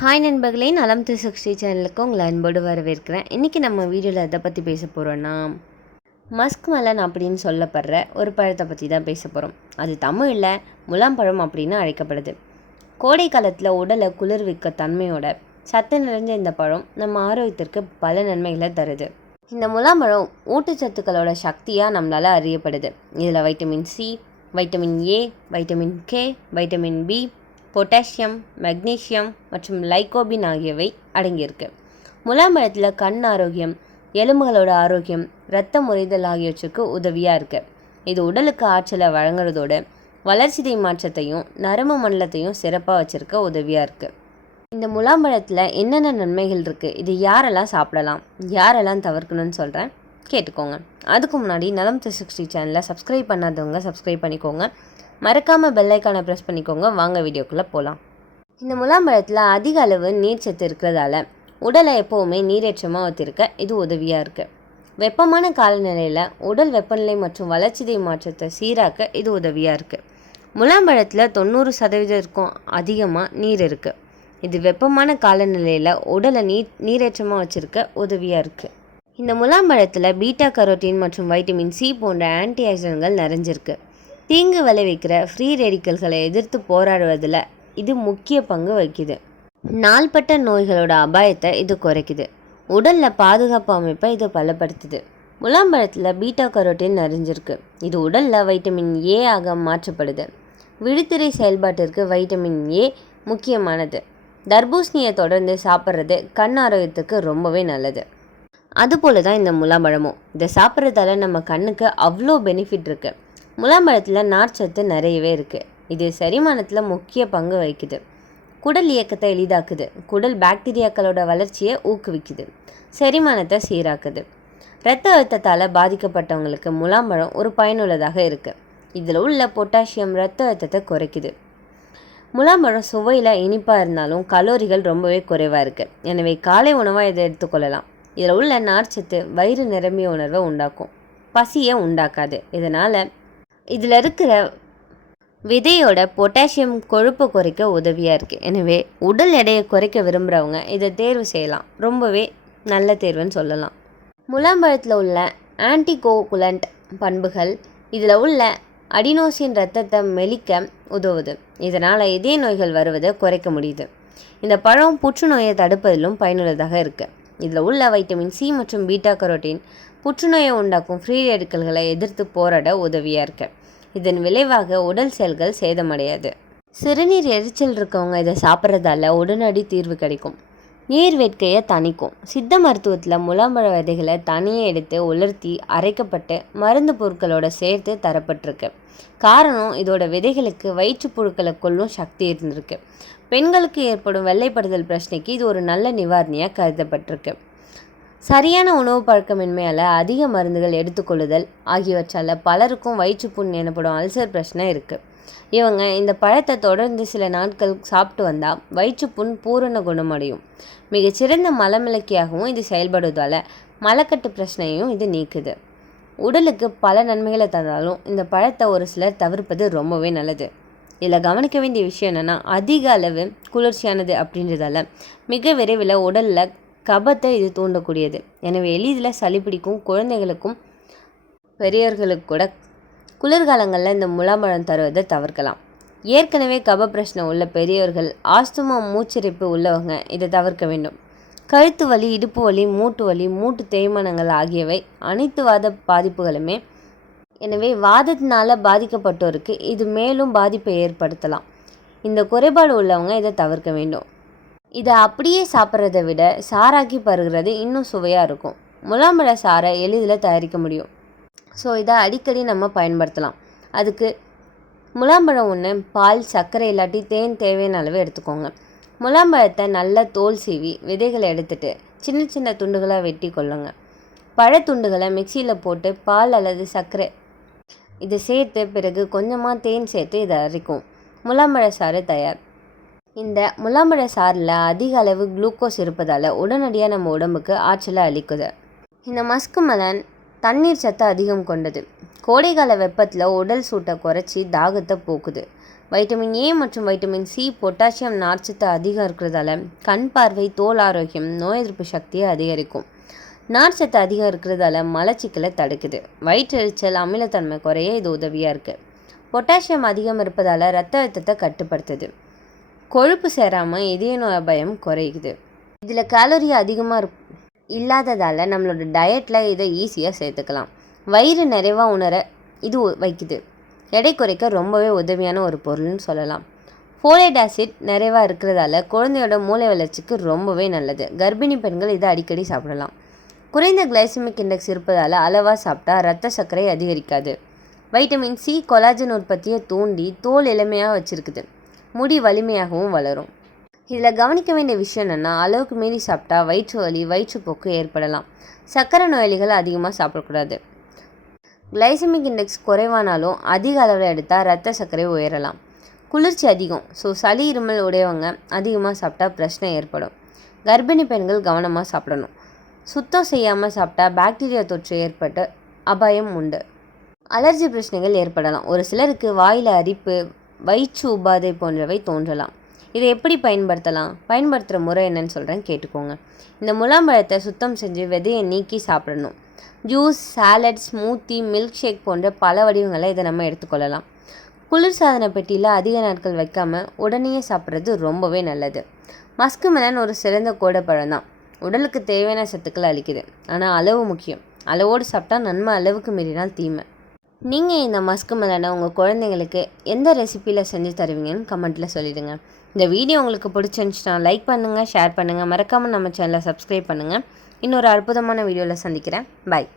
Hi நண்பர்களே, நலம் 360 சேனலுக்கு உங்களை அன்போடு வரவேற்கிறேன். இன்றைக்கி நம்ம வீடியோவில் எதை பற்றி பேச போகிறோன்னா, மஸ்க் மெலன் அப்படின்னு சொல்லப்படுற ஒரு பழத்தை பற்றி தான் பேச போகிறோம். அது தமிழில் முலாம்பழம் அப்படின்னு அழைக்கப்படுது. கோடை காலத்தில் உடலை குளிர்விக்க தன்மையோட சத்து நிறைஞ்ச இந்த பழம் நம்ம ஆரோக்கியத்திற்கு பல நன்மைகளை தருது. இந்த முலாம்பழம் ஊட்டச்சத்துக்களோட சக்தியாக நம்மளால் அறியப்படுது. இதில் vitamin C, vitamin A, vitamin K, vitamin B, potassium, magnesium மற்றும் லைகோபின் ஆகியவை அடங்கியிருக்கு. முலாம்பழத்தில் கண் ஆரோக்கியம், எலும்புகளோட ஆரோக்கியம், இரத்த முறைதல் ஆகியவற்றுக்கு உதவியாக இருக்குது. இது உடலுக்கு ஆற்றலை வழங்குறதோட வளர்சிதை மாற்றத்தையும் நரம்பு மண்டலத்தையும் சிறப்பாக வச்சுருக்க உதவியாக இருக்குது. இந்த முலாம்பழத்தில் என்னென்ன நன்மைகள் இருக்குது, இது யாரெல்லாம் சாப்பிடலாம், யாரெல்லாம் தவிர்க்கணும்னு சொல்கிறேன், கேட்டுக்கோங்க. அதுக்கு முன்னாடி நலம் 360 சேனலை சப்ஸ்கிரைப் பண்ணாதவங்க சப்ஸ்கிரைப் பண்ணிக்கோங்க. மறக்காமல் பெல்லைக்கானை ப்ரெஸ் பண்ணிக்கோங்க. வாங்க வீடியோக்குள்ளே போகலாம். இந்த முலாம்பழத்தில் அதிக அளவு நீர்ச்சத்து இருக்கிறதால உடலை எப்போவுமே நீரேற்றமாக வைத்திருக்க இது உதவியாக இருக்குது. வெப்பமான காலநிலையில் உடல் வெப்பநிலை மற்றும் வளர்ச்சிதை மாற்றத்தை சீராக்க இது உதவியாக இருக்குது. முலாம்பழத்தில் 90% அதிகமாக நீர் இருக்குது. இது வெப்பமான காலநிலையில் உடலை நீரேற்றமாக வச்சுருக்க உதவியாக இருக்குது. இந்த முலாம்பழத்தில் பீட்டா கரோட்டின் மற்றும் வைட்டமின் சி போன்ற ஆன்டி ஆக்சிடென்ட்கள் நிறைஞ்சிருக்கு. தீங்கு விளைவிக்கிற ஃப்ரீ ரேடிக்கல்களை எதிர்த்து போராடுவதில் இது முக்கிய பங்கு வகிக்குது. நாள்பட்ட நோய்களோட அபாயத்தை இது குறைக்குது. உடலில் பாதுகாப்பு அமைப்பை இது பலப்படுத்துது. முலாம்பழத்தில் பீட்டா கரோட்டின் நிறைஞ்சிருக்கு. இது உடலில் வைட்டமின் ஏ ஆக மாற்றப்படுது. விழித்திரை செயல்பாட்டிற்கு வைட்டமின் ஏ முக்கியமானது. தர்பூசணியை தொடர்ந்து சாப்பிட்றது கண் ஆரோக்கியத்துக்கு ரொம்பவே நல்லது. அதுபோல தான் இந்த முலாம்பழமும். இதை சாப்பிட்றதால நம்ம கண்ணுக்கு அவ்வளோ பெனிஃபிட் இருக்குது. முலாம்பழத்தில் நார்ச்சத்து நிறையவே இருக்குது. இது செரிமானத்தில் முக்கிய பங்கு வகிக்குது. குடல் இயக்கத்தை எளிதாக்குது. குடல் பாக்டீரியாக்களோட வளர்ச்சியை ஊக்குவிக்குது. செரிமானத்தை சீராக்குது. இரத்த அழுத்தத்தால் பாதிக்கப்பட்டவங்களுக்கு முலாம்பழம் ஒரு பயனுள்ளதாக இருக்குது. இதில் உள்ள பொட்டாசியம் இரத்த அழுத்தத்தை குறைக்குது. முலாம்பழம் சுவையில் இனிப்பாக இருந்தாலும் கலோரிகள் ரொம்பவே குறைவாக இருக்குது. எனவே காலை உணவாக இதை எடுத்துக்கொள்ளலாம். இதில் உள்ள நார்ச்சத்து வயிறு நிரம்பிய உணர்வை உண்டாக்கும், பசியை உண்டாக்காது. இதனால் இதில் இருக்கிற விதையோட பொட்டாசியம் கொழுப்பை குறைக்க உதவியாக இருக்குது. எனவே உடல் எடையை குறைக்க விரும்புகிறவங்க இதை தேர்வு செய்யலாம். ரொம்பவே நல்ல தேர்வுன்னு சொல்லலாம். முலாம்பழத்தில் உள்ள ஆன்டிகோகுலண்ட் பண்புகள் இதில் உள்ள அடினோசின் இரத்தத்தை மெலிக்க உதவுது. இதனால் இதய நோய்கள் வருவதை குறைக்க முடியுது. இந்த பழம் புற்றுநோயை தடுப்பதிலும் பயனுள்ளதாக இருக்குது. இதில் உள்ள வைட்டமின் சி மற்றும் பீட்டா கரோட்டின் புற்றுநோயை உண்டாக்கும் ஃப்ரீ ரேடிக்கல்களை எதிர்த்து போராட உதவியாக இருக்குது. இதன் விளைவாக உடல் செல்கள் சேதமடையாது. சிறுநீர் எரிச்சல் இருக்கவங்க இதை சாப்பிட்றதால உடனடி தீர்வு கிடைக்கும். நீர் வேட்கையை தணிக்கும். சித்த மருத்துவத்தில் முலாம்பழ விதைகளை தனியே எடுத்து உலர்த்தி அரைக்கப்பட்டு மருந்து பொருட்களோட சேர்த்து தரப்பட்டிருக்கு. காரணம், இதோட விதைகளுக்கு வயிற்றுப்புழுக்களை கொல்லும் சக்தி இருந்திருக்கு. பெண்களுக்கு ஏற்படும் வெள்ளைப்படுதல் பிரச்சனைக்கு இது ஒரு நல்ல நிவாரணியாக கருதப்பட்டிருக்கு. சரியான உணவு பழக்கமின்மையால் அதிக மருந்துகள் எடுத்துக்கொள்ளுதல் ஆகியவற்றால் பலருக்கும் வயிற்றுப்புண் எனப்படும் அல்சர் பிரச்சனை இருக்குது. இவங்க இந்த பழத்தை தொடர்ந்து சில நாட்கள் சாப்பிட்டு வந்தால் வயிற்றுப்புண் பூரண குணமடையும். மிகச்சிறந்த மலமிளக்கியாகவும் இது செயல்படுவதால் மலக்கட்டு பிரச்சனையும் இது நீக்குது. உடலுக்கு பல நன்மைகளை தந்தாலும் இந்த பழத்தை ஒரு சிலர் தவிர்ப்பது ரொம்பவே நல்லது. இதில் கவனிக்க வேண்டிய விஷயம் என்னென்னா, அதிக அளவு குளிர்ச்சியானது அப்படின்றதால மிக விரைவில் உடலில் கபத்தை இது தூண்டக்கூடியது. எனவே எளிதில் சளி பிடிக்கும். குழந்தைகளுக்கும் பெரியவர்களுக்கு கூட குளிர்காலங்களில் இந்த முலாம்பழம் தருவதை தவிர்க்கலாம். ஏற்கனவே கப பிரச்சனை உள்ள பெரியவர்கள், ஆஸ்துமா, மூச்சிறைப்பு உள்ளவங்க இதை தவிர்க்க வேண்டும். கழுத்து வலி, இடுப்பு வலி, மூட்டு வலி, மூட்டு தேய்மானங்கள் ஆகியவை அனைத்து வாத பாதிப்புகளுமே. எனவே வாதத்தினால் பாதிக்கப்பட்டோருக்கு இது மேலும் பாதிப்பை ஏற்படுத்தலாம். இந்த குறைபாடு உள்ளவங்க இதை தவிர்க்க வேண்டும். இதை அப்படியே சாப்பிட்றதை விட சாறாக்கி பருகிறது இன்னும் சுவையாக இருக்கும். முலாம்பழ சாறை எளிதில் தயாரிக்க முடியும். ஸோ இதை அடிக்கடி நம்ம பயன்படுத்தலாம். அதுக்கு முலாம்பழம் ஒன்று, பால், சர்க்கரை இல்லாட்டி தேன் தேவையான அளவு எடுத்துக்கோங்க. முலாம்பழத்தை நல்லா தோல் சீவி விதைகளை எடுத்துட்டு சின்ன சின்ன துண்டுகளாக வெட்டி கொள்ளுங்க. பழத்துண்டுகளை மிக்சியில் போட்டு பால் அல்லது சர்க்கரை இதை சேர்த்து பிறகு கொஞ்சமாக தேன் சேர்த்து இதை அரைக்கும். முலாம்பழ சாறு தயார். இந்த முலாம்பழ சாறில் அதிக அளவு குளுக்கோஸ் இருப்பதால் உடனடியாக நம்ம உடம்புக்கு ஆற்றலை அளிக்குது. இந்த மஸ்க் மெலன் தண்ணீர் சத்து அதிகம் கொண்டது. கோடைகால வெப்பத்தில் உடல் சூட்டை குறைச்சி தாகத்தை போக்குது. வைட்டமின் ஏ மற்றும் வைட்டமின் சி, பொட்டாசியம், நார்ச்சத்து அதிகம் இருக்கிறதால கண் பார்வை, தோல் ஆரோக்கியம், நோய் எதிர்ப்பு சக்தியை அதிகரிக்கும். நார்ச்சத்து அதிகம் இருக்கிறதால மலச்சிக்கலை தடுக்குது. வயிற்றெரிச்சல், அமிலத்தன்மை குறைய இது உதவியாக இருக்குது. பொட்டாசியம் அதிகம் இருப்பதால் இரத்த அழுத்தத்தை கட்டுப்படுத்துது. கொழுப்பு சேராமல் இதய நோய் அபாயம் குறையுது. இதில் கேலரி அதிகமாக இல்லாததால் நம்மளோட டயட்டில் இதை ஈஸியாக சேர்த்துக்கலாம். வயிறு நிறைவாக உணர இது வைக்குது. எடை குறைக்க ரொம்பவே உதவியான ஒரு பொருள்னு சொல்லலாம். ஃபோலேட் ஆசிட் நிறைவாக இருக்கிறதால குழந்தையோட மூளை வளர்ச்சிக்கு ரொம்பவே நல்லது. கர்ப்பிணி பெண்கள் இதை அடிக்கடி சாப்பிடலாம். குறைந்த கிளைசமிக் இண்டெக்ஸ் இருப்பதால் அளவாக சாப்பிட்டா இரத்த சர்க்கரை அதிகரிக்காது. வைட்டமின் சி கொலாஜன் உற்பத்தியை தூண்டி தோல் இளமையாக வச்சுருக்குது. முடி வலிமையாகவும் வளரும். இதில் கவனிக்க வேண்டிய விஷயம் என்னென்னா, அளவுக்கு மீறி சாப்பிட்டா வயிற்று வலி, வயிற்றுப்போக்கு ஏற்படலாம். சர்க்கரை நோயாளிகள் அதிகமாக சாப்பிடக்கூடாது. கிளைசமிக் இண்டெக்ஸ் குறைவானாலும் அதிக அளவில் எடுத்தால் இரத்த சர்க்கரை உயரலாம். குளிர்ச்சி அதிகம், சளி இருமல் உடையவங்க அதிகமாக சாப்பிட்டா பிரச்சனை ஏற்படும். கர்ப்பிணி பெண்கள் கவனமாக சாப்பிடணும். சுத்தம் செய்யாமல் சாப்பிட்டா பாக்டீரியா தொற்று ஏற்பட்டு அபாயம் உண்டு. அலர்ஜி பிரச்சனைகள் ஏற்படலாம். ஒரு சிலருக்கு வாயில் அரிப்பு, வயிற்று உபாதை போன்றவை தோன்றலாம். இதை எப்படி பயன்படுத்துகிற முறை என்னன்னு சொல்கிறேன், கேட்டுக்கோங்க. இந்த முலாம்பழத்தை சுத்தம் செஞ்சு விதையை நீக்கி சாப்பிடணும். Juice, salad, smoothie, milkshake போன்ற பல வடிவங்களை இதை நம்ம எடுத்துக்கொள்ளலாம். குளிர்சாதன பெட்டியில் அதிக நாட்கள் வைக்காமல் உடனே சாப்பிட்றது ரொம்பவே நல்லது. மஸ்கு மெலன் ஒரு சிறந்த கோடைப்பழம் தான். உடலுக்கு தேவையான சத்துக்கள் அளிக்குது. ஆனால் அளவு முக்கியம். அளவோடு சாப்பிட்டா நன்மை, அளவுக்கு மீறினால் தீமை. நீங்கள் இந்த மஸ்கு மெலனை உங்கள் குழந்தைங்களுக்கு எந்த ரெசிப்பியில் செஞ்சு தருவீங்கன்னு கமெண்ட்டில் சொல்லிவிடுங்க. இந்த வீடியோ உங்களுக்கு பிடிச்சிருந்துச்சுன்னா லைக் பண்ணுங்கள், ஷேர் பண்ணுங்கள். மறக்காமல் நம்ம சேனலை சப்ஸ்கிரைப் பண்ணுங்கள். இன்னொரு அற்புதமான வீடியோவில் சந்திக்கிறேன். பாய்.